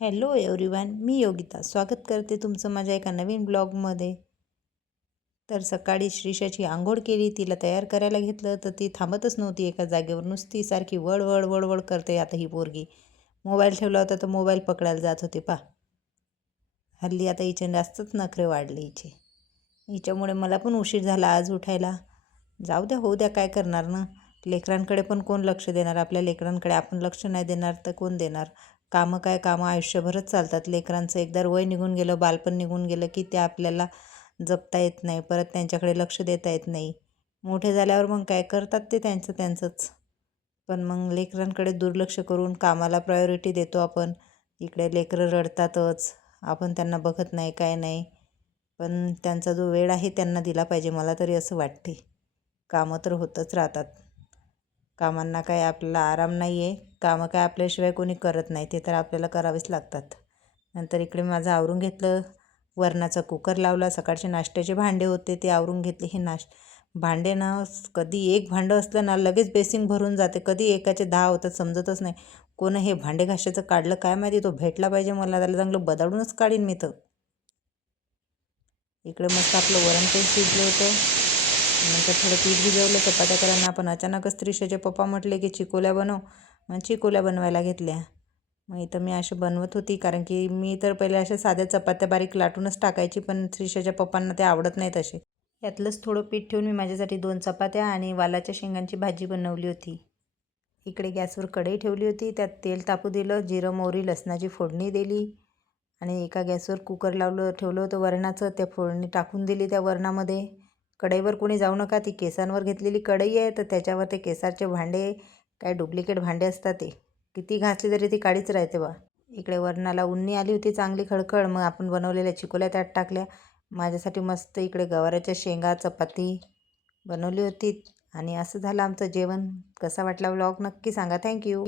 Hello everyone, मी योगिता स्वागत करते तुमचं माझ्या एका नवीन ब्लॉगमध्ये. तर सकाळी श्रीषाची आंघोळ केली, तिला तयार करायला घेतलं तर ती थांबतच नव्हती एका जागेवर. नुसती सारखी वळवळ वळवळ करते. आता ही पोरगी मोबाईल ठेवला होता तर मोबाईल पकडायला जात होती. हल्ली आता हिचे जास्तच नखरे वाढले हिच्यामुळे मला पण उशीर झाला आज उठायला. जाऊ द्या, होऊ द्या, काय करणार ना. लेकरांकडे पण कोण लक्ष देणार? आपल्या लेकरांकडे आपण लक्ष नाही देणार तर कोण देणार? कामं काय कामं आयुष्यभरच चालतात. लेकरांचं एकदा वय निघून गेलं, बालपण निघून गेलं की ते आपल्याला जपता येत नाही, परत त्यांच्याकडे लक्ष देता येत नाही. मोठे झाल्यावर मग काय करतात ते त्यांचंच. पण मग लेकरांकडे दुर्लक्ष करून कामाला प्रायोरिटी देतो आपण. इकडे लेकरं रडतातच, आपण त्यांना बघत नाही, काय नाही. पण त्यांचा जो वेळ आहे त्यांना दिला पाहिजे, मला तरी असं वाटते. कामं तर होतच राहतात. कामांना काय आपल्याला आराम नाही आहे. कामं काय आपल्याशिवाय कोणी करत नाही, ते तर आपल्याला करावेच लागतात. नंतर इकडे माझं आवरून घेतलं. वरणाचा कुकर लावला. सकाळचे नाश्त्याचे भांडे होते ते आवरून घेतले. हे भांडे ना, कधी एक भांडं असलं ना लगेच बेसिंग भरून जाते, कधी एकाचे 10 होतात समजतच नाही. कोण हे भांडे घासायचं काढलं काय माहिती, तो भेटला पाहिजे मला, त्याला चांगलं बदाडूनच काढीन मी तर. इकडे मस्त आपलं वरण पण शिजलं होतं. नंतर थोडं पीठ भिजवलं चपात्या करायला. आपण अचानकच त्रिशाचे पप्पा म्हटले की चिकोल्या बनव, मग चिकोल्या बनवायला घेतल्या. मग इथं मी असे बनवत होती, कारण की मी तर पहिले अशा साध्या चपात्या बारीक लाटूनच टाकायची, पण त्रिशाच्या पप्पांना ते आवडत नाही तसे. यातलंच थोडं पीठ ठेवून मी माझ्यासाठी 2 चपात्या आणि वालाच्या शेंगांची भाजी बनवली होती. इकडे गॅसवर कढई ठेवली होती, त्यात तेल तापू दिलं, जिरं मोहरी लसणाची फोडणी दिली आणि एका गॅसवर कुकर ठेवलं होतं वरणाचं. त्या फोडणी टाकून दिली त्या वरणामध्ये. कढईवर कोणी जाऊ नका, ती केसांवर घेतलेली कढई आहे, तर त्याच्यावर ते केसाचे भांडे काय डुप्लिकेट भांडे असतात, ते किती घासली तरी ती काळीच राहते बा. इकडे वरणाला उन्नी आली होती चांगली खडखड. मग आपण बनवलेल्या चिकोल्या त्यात टाकल्या. माझ्यासाठी मस्त इकडे गवाराच्या शेंगा चपाती बनवली होती आणि असं झालं आमचं जेवण. कसा वाटला व्लॉग नक्की सांगा. थँक्यू.